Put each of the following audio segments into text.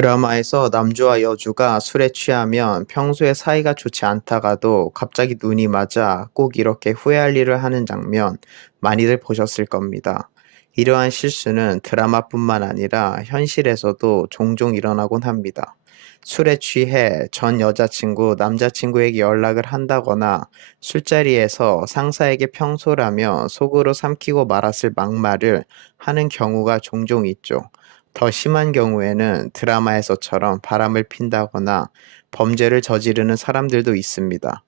드라마에서 남주와 여주가 술에 취하면 평소에 사이가 좋지 않다가도 갑자기 눈이 맞아 꼭 이렇게 후회할 일을 하는 장면 많이들 보셨을 겁니다. 이러한 실수는 드라마뿐만 아니라 현실에서도 종종 일어나곤 합니다. 술에 취해 전 여자친구, 남자친구에게 연락을 한다거나 술자리에서 상사에게 평소라며 속으로 삼키고 말았을 막말을 하는 경우가 종종 있죠. 더 심한 경우에는 드라마에서처럼 바람을 핀다거나 범죄를 저지르는 사람들도 있습니다.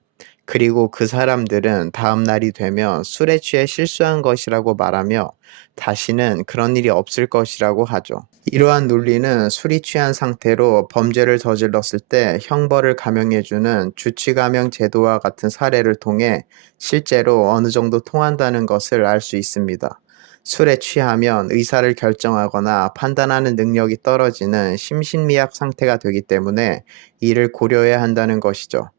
그리고 그 사람들은 다음 날이 되면 술에 취해 실수한 것이라고 말하며 다시는 그런 일이 없을 것이라고 하죠. 이러한 논리는 술이 취한 상태로 범죄를 저질렀을 때 형벌을 감형해주는 주치감형 제도와 같은 사례를 통해 실제로 어느 정도 통한다는 것을 알 수 있습니다. 술에 취하면 의사를 결정하거나 판단하는 능력이 떨어지는 심신미약 상태가 되기 때문에 이를 고려해야 한다는 것이죠.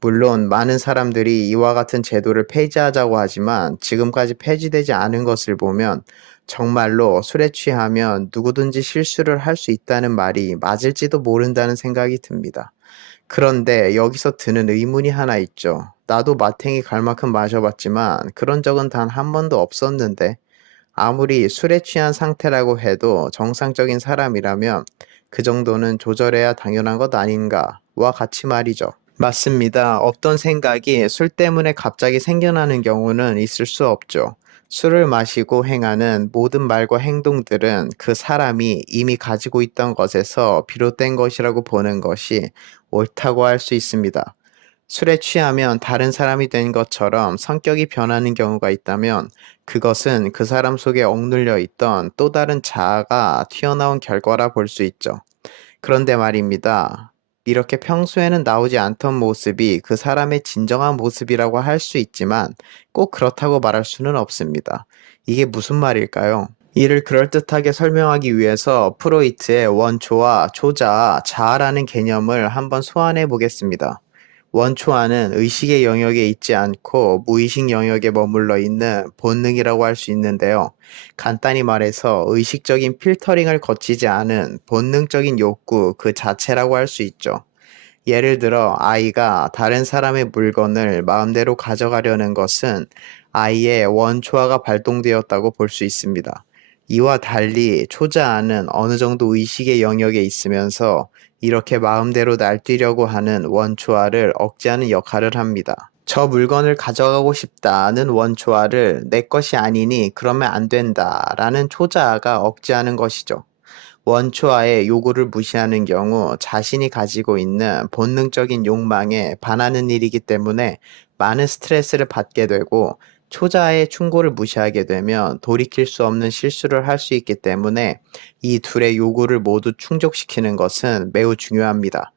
물론 많은 사람들이 이와 같은 제도를 폐지하자고 하지만 지금까지 폐지되지 않은 것을 보면 정말로 술에 취하면 누구든지 실수를 할 수 있다는 말이 맞을지도 모른다는 생각이 듭니다. 그런데 여기서 드는 의문이 하나 있죠. 나도 마탱이 갈 만큼 마셔봤지만 그런 적은 단 한 번도 없었는데 아무리 술에 취한 상태라고 해도 정상적인 사람이라면 그 정도는 조절해야 당연한 것 아닌가와 같이 말이죠. 맞습니다. 없던 생각이 술 때문에 갑자기 생겨나는 경우는 있을 수 없죠. 술을 마시고 행하는 모든 말과 행동들은 그 사람이 이미 가지고 있던 것에서 비롯된 것이라고 보는 것이 옳다고 할 수 있습니다. 술에 취하면 다른 사람이 된 것처럼 성격이 변하는 경우가 있다면 그것은 그 사람 속에 억눌려 있던 또 다른 자아가 튀어나온 결과라 볼 수 있죠. 그런데 말입니다. 이렇게 평소에는 나오지 않던 모습이 그 사람의 진정한 모습이라고 할 수 있지만 꼭 그렇다고 말할 수는 없습니다. 이게 무슨 말일까요? 이를 그럴듯하게 설명하기 위해서 프로이트의 원초와 초자, 자아라는 개념을 한번 소환해 보겠습니다. 원초안은 의식의 영역에 있지 않고 무의식 영역에 머물러 있는 본능이라고 할 수 있는데요. 간단히 말해서 의식적인 필터링을 거치지 않은 본능적인 욕구 그 자체라고 할 수 있죠. 예를 들어 아이가 다른 사람의 물건을 마음대로 가져가려는 것은 아이의 원초화가 발동되었다고 볼 수 있습니다. 이와 달리 초자아는 어느 정도 의식의 영역에 있으면서 이렇게 마음대로 날뛰려고 하는 원초아를 억제하는 역할을 합니다. 저 물건을 가져가고 싶다는 원초아를 내 것이 아니니 그러면 안 된다 라는 초자아가 억제하는 것이죠. 원초아의 요구를 무시하는 경우 자신이 가지고 있는 본능적인 욕망에 반하는 일이기 때문에 많은 스트레스를 받게 되고 초자의 충고를 무시하게 되면 돌이킬 수 없는 실수를 할 수 있기 때문에 이 둘의 요구를 모두 충족시키는 것은 매우 중요합니다.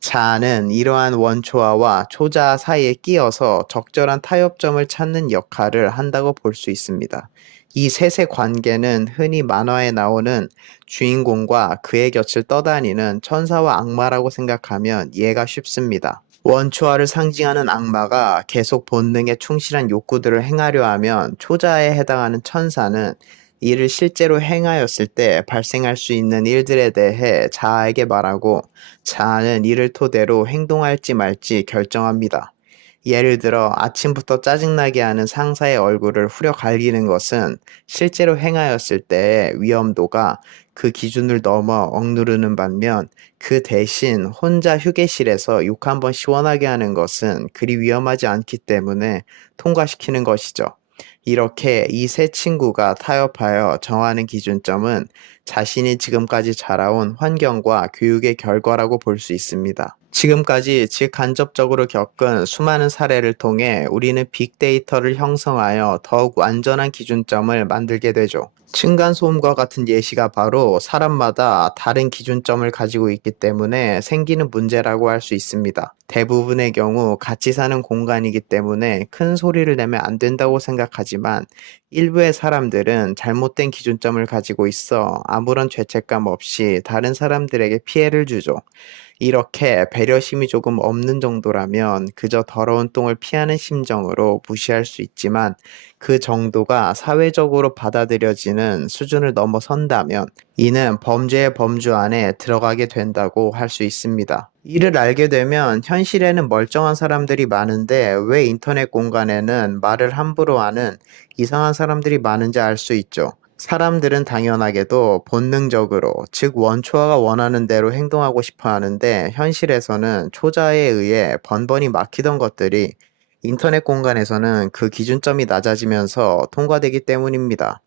자아는 이러한 원초아와 초자아 사이에 끼어서 적절한 타협점을 찾는 역할을 한다고 볼 수 있습니다. 이 셋의 관계는 흔히 만화에 나오는 주인공과 그의 곁을 떠다니는 천사와 악마라고 생각하면 이해가 쉽습니다. 원초화를 상징하는 악마가 계속 본능에 충실한 욕구들을 행하려 하면 초자에 해당하는 천사는 이를 실제로 행하였을 때 발생할 수 있는 일들에 대해 자아에게 말하고 자아는 이를 토대로 행동할지 말지 결정합니다. 예를 들어 아침부터 짜증나게 하는 상사의 얼굴을 후려 갈기는 것은 실제로 행하였을 때의 위험도가 그 기준을 넘어 억누르는 반면 그 대신 혼자 휴게실에서 욕 한번 시원하게 하는 것은 그리 위험하지 않기 때문에 통과시키는 것이죠. 이렇게 이 세 친구가 타협하여 정하는 기준점은 자신이 지금까지 자라온 환경과 교육의 결과라고 볼 수 있습니다. 지금까지 직간접적으로 겪은 수많은 사례를 통해 우리는 빅데이터를 형성하여 더욱 완전한 기준점을 만들게 되죠. 층간소음과 같은 예시가 바로 사람마다 다른 기준점을 가지고 있기 때문에 생기는 문제라고 할 수 있습니다. 대부분의 경우 같이 사는 공간이기 때문에 큰 소리를 내면 안 된다고 생각하지만 일부의 사람들은 잘못된 기준점을 가지고 있어 아무런 죄책감 없이 다른 사람들에게 피해를 주죠. 이렇게 배려심이 조금 없는 정도라면 그저 더러운 똥을 피하는 심정으로 무시할 수 있지만 그 정도가 사회적으로 받아들여지는 수준을 넘어선다면 이는 범죄의 범주 안에 들어가게 된다고 할 수 있습니다. 이를 알게 되면 현실에는 멀쩡한 사람들이 많은데 왜 인터넷 공간에는 말을 함부로 하는 이상한 사람들이 많은지 알 수 있죠. 사람들은 당연하게도 본능적으로, 즉 원초아가 원하는 대로 행동하고 싶어 하는데 현실에서는 초자에 의해 번번이 막히던 것들이 인터넷 공간에서는 그 기준점이 낮아지면서 통과되기 때문입니다.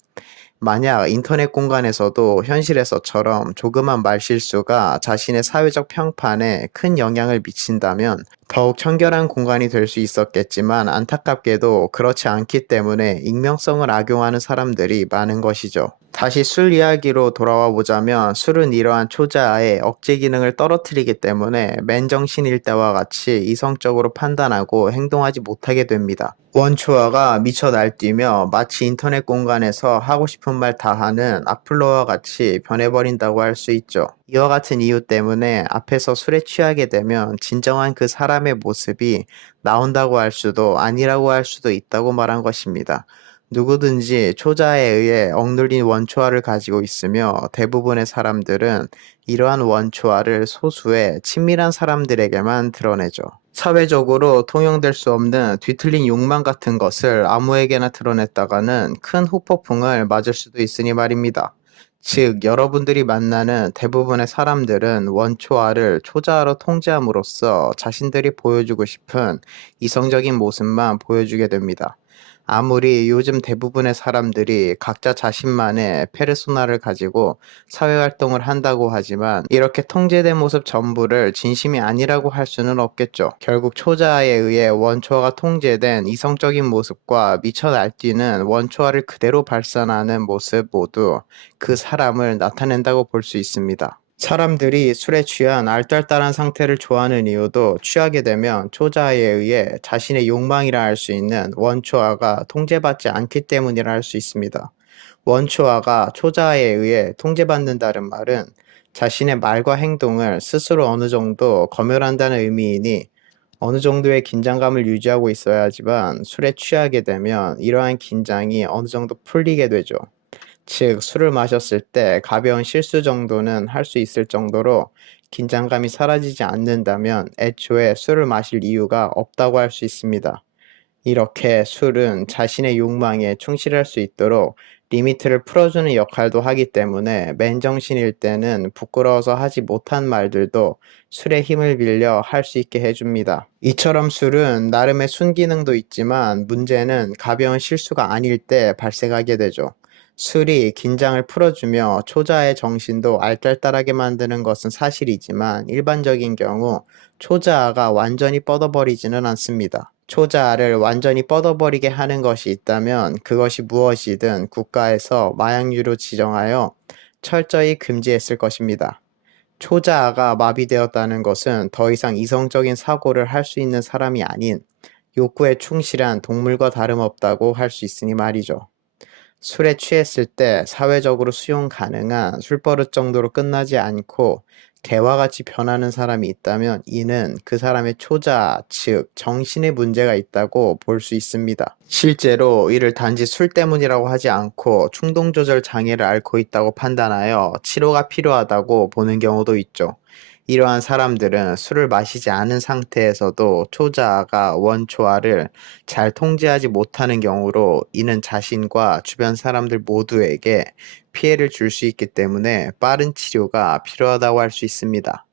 만약 인터넷 공간에서도 현실에서처럼 조그만 말실수가 자신의 사회적 평판에 큰 영향을 미친다면 더욱 청결한 공간이 될 수 있었겠지만 안타깝게도 그렇지 않기 때문에 익명성을 악용하는 사람들이 많은 것이죠. 다시 술 이야기로 돌아와 보자면 술은 이러한 초자아의 억제 기능을 떨어뜨리기 때문에 맨정신일 때와 같이 이성적으로 판단하고 행동하지 못하게 됩니다. 원초아가 미쳐 날뛰며 마치 인터넷 공간에서 하고 싶은 말 다 하는 악플러와 같이 변해버린다고 할 수 있죠. 이와 같은 이유 때문에 앞에서 술에 취하게 되면 진정한 그 사람 의 모습이 나온다고 할 수도 아니라고 할 수도 있다고 말한 것입니다. 누구든지 초자에 의해 억눌린 원초아를 가지고 있으며 대부분의 사람들은 이러한 원초아를 소수의 친밀한 사람들에게만 드러내죠. 사회적으로 통용될 수 없는 뒤틀린 욕망 같은 것을 아무에게나 드러냈다가는 큰 후폭풍을 맞을 수도 있으니 말입니다. 즉, 여러분들이 만나는 대부분의 사람들은 원초아를 초자아로 통제함으로써 자신들이 보여주고 싶은 이성적인 모습만 보여주게 됩니다. 아무리 요즘 대부분의 사람들이 각자 자신만의 페르소나를 가지고 사회활동을 한다고 하지만 이렇게 통제된 모습 전부를 진심이 아니라고 할 수는 없겠죠. 결국 초자아에 의해 원초아가 통제된 이성적인 모습과 미쳐 날뛰는 원초아를 그대로 발산하는 모습 모두 그 사람을 나타낸다고 볼 수 있습니다. 사람들이 술에 취한 알딸딸한 상태를 좋아하는 이유도 취하게 되면 초자아에 의해 자신의 욕망이라 할 수 있는 원초아가 통제받지 않기 때문이라 할 수 있습니다. 원초아가 초자아에 의해 통제받는다는 말은 자신의 말과 행동을 스스로 어느 정도 검열한다는 의미이니 어느 정도의 긴장감을 유지하고 있어야지만 술에 취하게 되면 이러한 긴장이 어느 정도 풀리게 되죠. 즉, 술을 마셨을 때 가벼운 실수 정도는 할 수 있을 정도로 긴장감이 사라지지 않는다면 애초에 술을 마실 이유가 없다고 할 수 있습니다. 이렇게 술은 자신의 욕망에 충실할 수 있도록 리미트를 풀어주는 역할도 하기 때문에 맨정신일 때는 부끄러워서 하지 못한 말들도 술의 힘을 빌려 할 수 있게 해줍니다. 이처럼 술은 나름의 순기능도 있지만 문제는 가벼운 실수가 아닐 때 발생하게 되죠. 술이 긴장을 풀어주며 초자의 정신도 알딸딸하게 만드는 것은 사실이지만 일반적인 경우 초자아가 완전히 뻗어버리지는 않습니다. 초자아를 완전히 뻗어버리게 하는 것이 있다면 그것이 무엇이든 국가에서 마약류로 지정하여 철저히 금지했을 것입니다. 초자아가 마비되었다는 것은 더 이상 이성적인 사고를 할 수 있는 사람이 아닌 욕구에 충실한 동물과 다름없다고 할 수 있으니 말이죠. 술에 취했을 때 사회적으로 수용 가능한 술버릇 정도로 끝나지 않고 개와 같이 변하는 사람이 있다면 이는 그 사람의 초자, 즉 정신의 문제가 있다고 볼 수 있습니다. 실제로 이를 단지 술 때문이라고 하지 않고 충동 조절 장애를 앓고 있다고 판단하여 치료가 필요하다고 보는 경우도 있죠. 이러한 사람들은 술을 마시지 않은 상태에서도 초자아가 원초아를 잘 통제하지 못하는 경우로 이는 자신과 주변 사람들 모두에게 피해를 줄 수 있기 때문에 빠른 치료가 필요하다고 할 수 있습니다.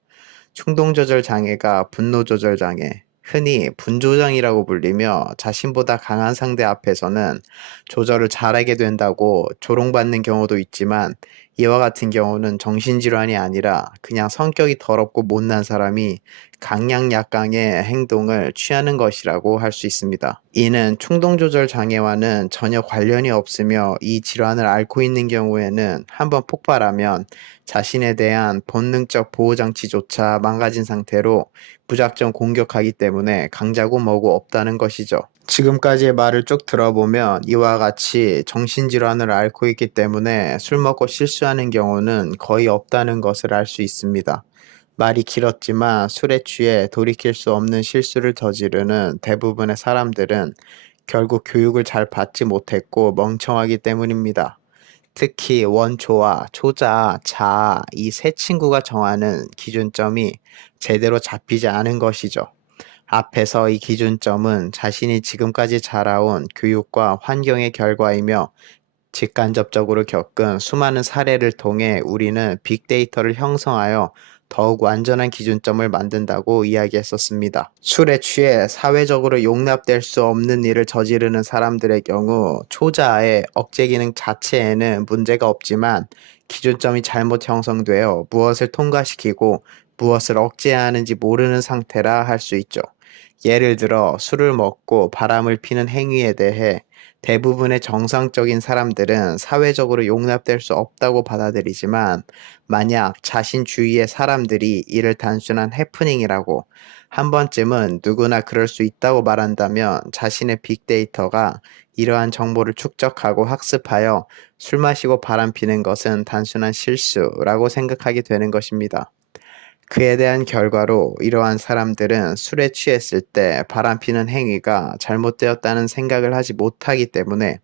충동 조절 장애가 분노 조절 장애, 흔히 분조장이라고 불리며 자신보다 강한 상대 앞에서는 조절을 잘하게 된다고 조롱받는 경우도 있지만 이와 같은 경우는 정신질환이 아니라 그냥 성격이 더럽고 못난 사람이 강약약강의 행동을 취하는 것이라고 할 수 있습니다. 이는 충동조절 장애와는 전혀 관련이 없으며 이 질환을 앓고 있는 경우에는 한번 폭발하면 자신에 대한 본능적 보호장치조차 망가진 상태로 무작정 공격하기 때문에 강자고 뭐고 없다는 것이죠. 지금까지의 말을 쭉 들어보면 이와 같이 정신질환을 앓고 있기 때문에 술 먹고 실수하는 경우는 거의 없다는 것을 알 수 있습니다. 말이 길었지만 술에 취해 돌이킬 수 없는 실수를 저지르는 대부분의 사람들은 결국 교육을 잘 받지 못했고 멍청하기 때문입니다. 특히 원초와 초자, 자아 이세 친구가 정하는 기준점이 제대로 잡히지 않은 것이죠. 앞에서 이 기준점은 자신이 지금까지 자라온 교육과 환경의 결과이며 직간접적으로 겪은 수많은 사례를 통해 우리는 빅데이터를 형성하여 더욱 완전한 기준점을 만든다고 이야기했었습니다. 술에 취해 사회적으로 용납될 수 없는 일을 저지르는 사람들의 경우 초자아의 억제 기능 자체에는 문제가 없지만 기준점이 잘못 형성되어 무엇을 통과시키고 무엇을 억제해야 하는지 모르는 상태라 할 수 있죠. 예를 들어 술을 먹고 바람을 피는 행위에 대해 대부분의 정상적인 사람들은 사회적으로 용납될 수 없다고 받아들이지만 만약 자신 주위의 사람들이 이를 단순한 해프닝이라고 한 번쯤은 누구나 그럴 수 있다고 말한다면 자신의 빅데이터가 이러한 정보를 축적하고 학습하여 술 마시고 바람 피는 것은 단순한 실수라고 생각하게 되는 것입니다. 그에 대한 결과로 이러한 사람들은 술에 취했을 때 바람피는 행위가 잘못되었다는 생각을 하지 못하기 때문에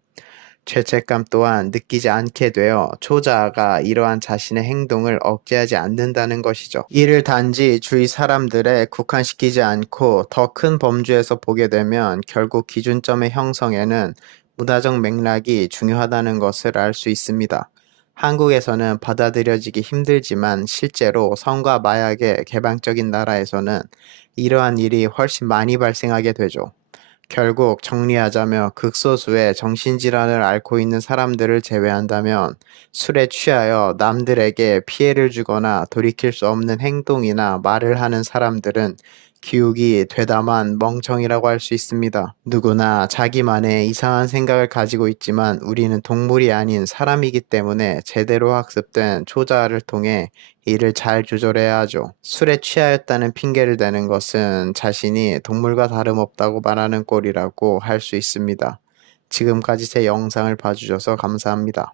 죄책감 또한 느끼지 않게 되어 초자아가 이러한 자신의 행동을 억제하지 않는다는 것이죠. 이를 단지 주위 사람들에 국한시키지 않고 더 큰 범주에서 보게 되면 결국 기준점의 형성에는 문화적 맥락이 중요하다는 것을 알 수 있습니다. 한국에서는 받아들여지기 힘들지만 실제로 성과 마약의 개방적인 나라에서는 이러한 일이 훨씬 많이 발생하게 되죠. 결국 정리하자면 극소수의 정신질환을 앓고 있는 사람들을 제외한다면 술에 취하여 남들에게 피해를 주거나 돌이킬 수 없는 행동이나 말을 하는 사람들은 기욱이 되다만 멍청이라고 할 수 있습니다. 누구나 자기만의 이상한 생각을 가지고 있지만 우리는 동물이 아닌 사람이기 때문에 제대로 학습된 초자아를 통해 이를 잘 조절해야 하죠. 술에 취하였다는 핑계를 대는 것은 자신이 동물과 다름없다고 말하는 꼴이라고 할 수 있습니다. 지금까지 제 영상을 봐주셔서 감사합니다.